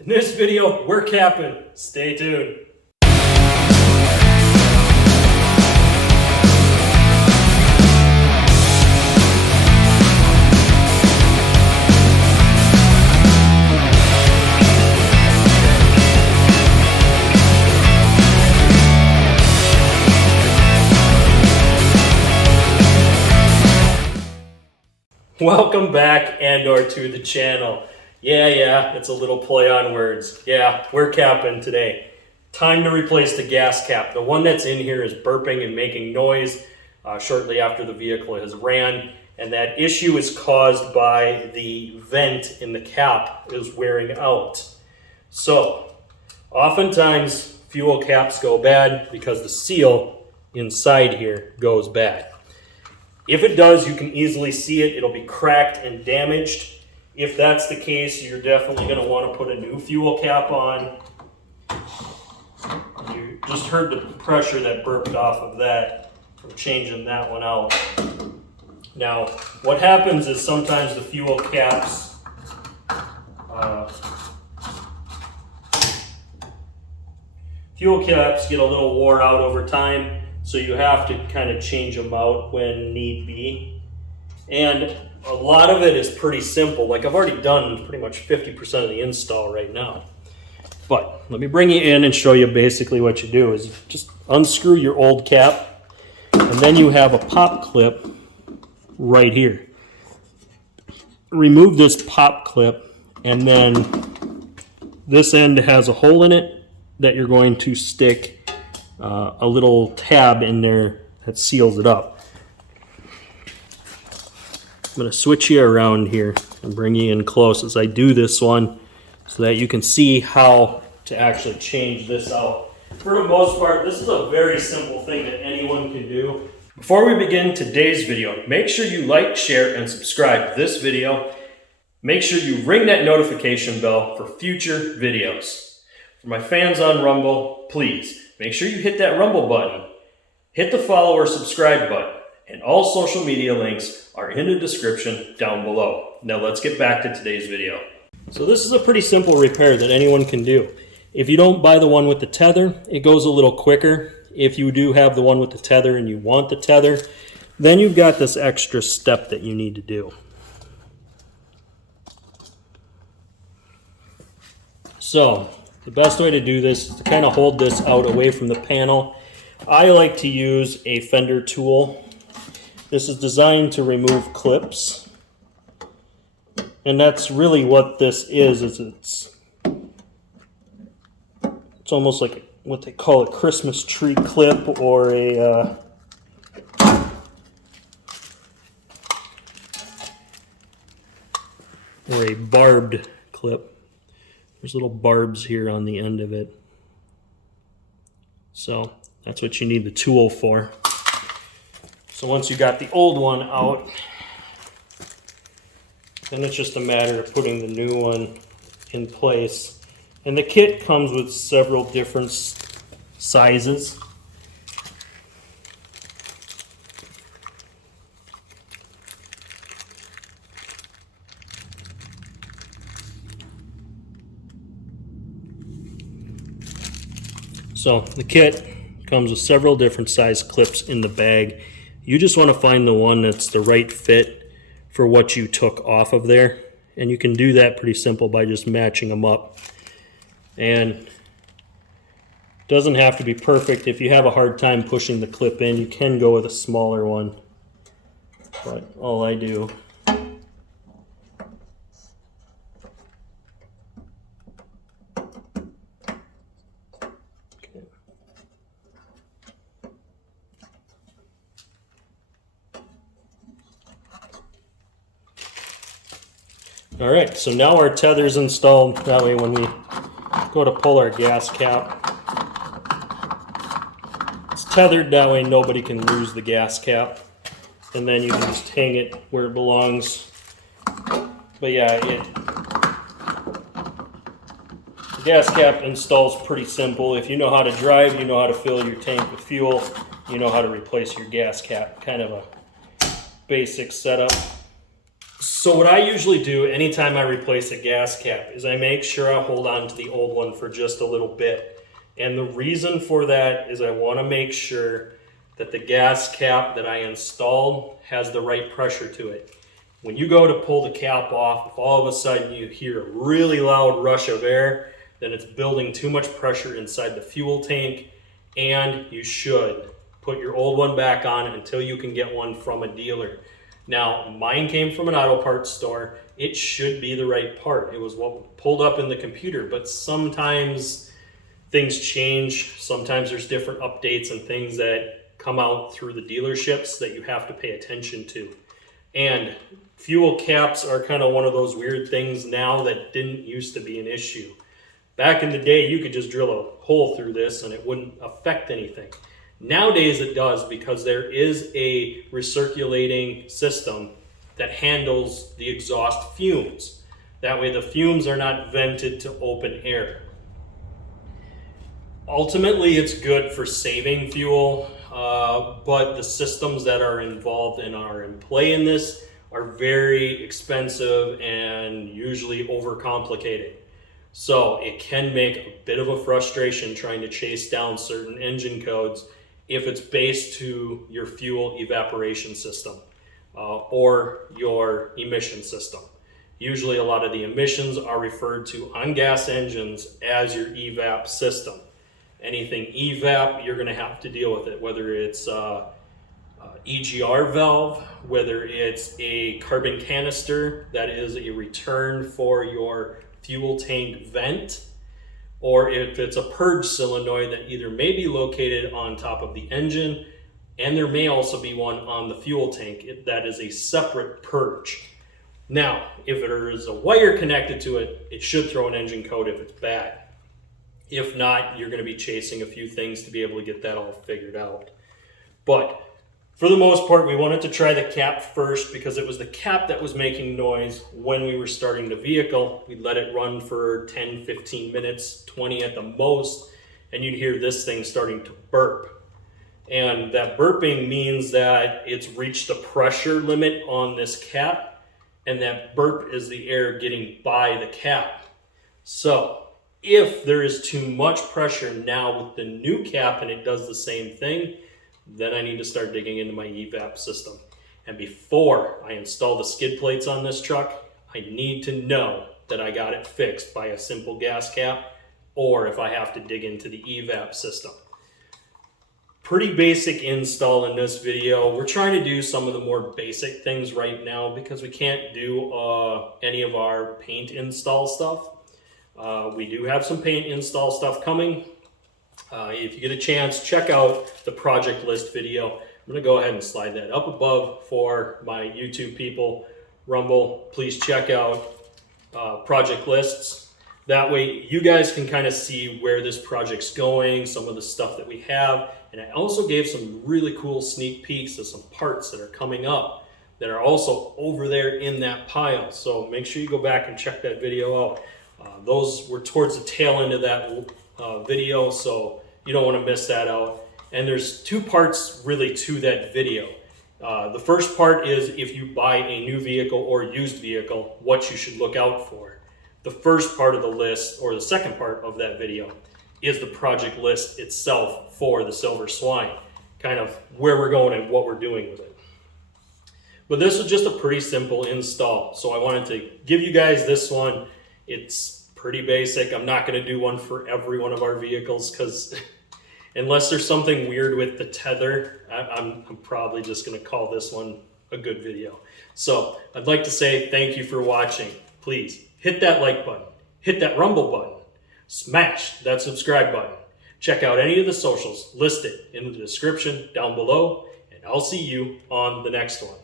In this video, we're capping. Stay tuned. Welcome back and/or to the channel. Yeah, it's a little play on words. Yeah, we're capping today. Time to replace the gas cap. The one that's in here is burping and making noise shortly after the vehicle has ran, and that issue is caused by the vent in the cap is wearing out. So, oftentimes fuel caps go bad because the seal inside here goes bad. If it does, you can easily see it. It'll be cracked and damaged. If that's the case, you're definitely going to want to put a new fuel cap on. You just heard the pressure that burped off of that from changing that one out. Now, what happens is sometimes the fuel caps get a little wore out over time. So you have to kind of change them out when need be. And a lot of it is pretty simple. Like I've already done pretty much 50% of the install right now. But let me bring you in and show you basically what you do is you just unscrew your old cap, and then you have a pop clip right here. Remove this pop clip, and then this end has a hole in it that you're going to stick a little tab in there that seals it up. I'm going to switch you around here and bring you in close as I do this one so that you can see how to actually change this out. For the most part, this is a very simple thing that anyone can do. Before we begin today's video, make sure you like, share, and subscribe to this video. Make sure you ring that notification bell for future videos. For my fans on Rumble, please make sure you hit that Rumble button, hit the follow or subscribe button, and all social media links are in the description down below. Now let's get back to today's video. So this is a pretty simple repair that anyone can do. If you don't buy the one with the tether, it goes a little quicker. If you do have the one with the tether and you want the tether, then you've got this extra step that you need to do. So the best way to do this is to kind of hold this out away from the panel. I like to use a Fender tool. This is designed to remove clips. And that's really what this is it's almost like what they call a Christmas tree clip or a barbed clip. There's little barbs here on the end of it. So that's what you need the tool for. So once you got the old one out, then it's just a matter of putting the new one in place. And the kit comes with several different sizes. So the kit comes with several different size clips in the bag. You just want to find the one that's the right fit for what you took off of there. And you can do that pretty simple by just matching them up. And it doesn't have to be perfect. If you have a hard time pushing the clip in, you can go with a smaller one. But all I do Alright, so now our tether's installed. That way when we go to pull our gas cap, it's tethered. That way nobody can lose the gas cap. And then you can just hang it where it belongs. But yeah, the gas cap installs pretty simple. If you know how to drive, you know how to fill your tank with fuel, you know how to replace your gas cap. Kind of a basic setup. So what I usually do anytime I replace a gas cap is I make sure I hold on to the old one for just a little bit. And the reason for that is I want to make sure that the gas cap that I installed has the right pressure to it. When you go to pull the cap off, if all of a sudden you hear a really loud rush of air, then it's building too much pressure inside the fuel tank, and you should put your old one back on until you can get one from a dealer. Now, mine came from an auto parts store. It should be the right part. It was what pulled up in the computer, but sometimes things change. Sometimes there's different updates and things that come out through the dealerships that you have to pay attention to. And fuel caps are kind of one of those weird things now that didn't used to be an issue. Back in the day, you could just drill a hole through this and it wouldn't affect anything. Nowadays it does, because there is a recirculating system that handles the exhaust fumes. That way the fumes are not vented to open air. Ultimately, it's good for saving fuel, but the systems that are involved and are in play in this are very expensive and usually overcomplicated. So it can make a bit of a frustration trying to chase down certain engine codes if it's based to your fuel evaporation system or your emission system. Usually a lot of the emissions are referred to on gas engines as your evap system. Anything evap, you're going to have to deal with it, whether it's EGR valve, whether it's a carbon canister that is a return for your fuel tank vent, or if it's a purge solenoid that either may be located on top of the engine, and there may also be one on the fuel tank that is a separate purge. Now, if there is a wire connected to it, it should throw an engine code if it's bad. If not, you're going to be chasing a few things to be able to get that all figured out. But for the most part, we wanted to try the cap first because it was the cap that was making noise when we were starting the vehicle. We'd let it run for 10, 15 minutes, 20 at the most, and you'd hear this thing starting to burp. And that burping means that it's reached the pressure limit on this cap, and that burp is the air getting by the cap. So if there is too much pressure now with the new cap and it does the same thing, then I need to start digging into my evap system. And before I install the skid plates on this truck, I need to know that I got it fixed by a simple gas cap, or if I have to dig into the evap system. Pretty basic install in this video. We're trying to do some of the more basic things right now because we can't do any of our paint install stuff. We do have some paint install stuff coming. If you get a chance, check out the project list video. I'm going to go ahead and slide that up above for my YouTube people. Rumble, please check out project lists. That way you guys can kind of see where this project's going, some of the stuff that we have. And I also gave some really cool sneak peeks of some parts that are coming up that are also over there in that pile. So make sure you go back and check that video out. Those were towards the tail end of that video, so you don't want to miss that out. And there's two parts really to that video. The first part is if you buy a new vehicle or used vehicle, what you should look out for. The first part of the list, or the second part of that video, is the project list itself for the Silver Swine, kind of where we're going and what we're doing with it. But this was just a pretty simple install, so I wanted to give you guys this one. It's pretty basic. I'm not going to do one for every one of our vehicles because unless there's something weird with the tether, I'm probably just going to call this one a good video. So I'd like to say thank you for watching. Please hit that like button, hit that rumble button, smash that subscribe button. Check out any of the socials listed in the description down below, and I'll see you on the next one.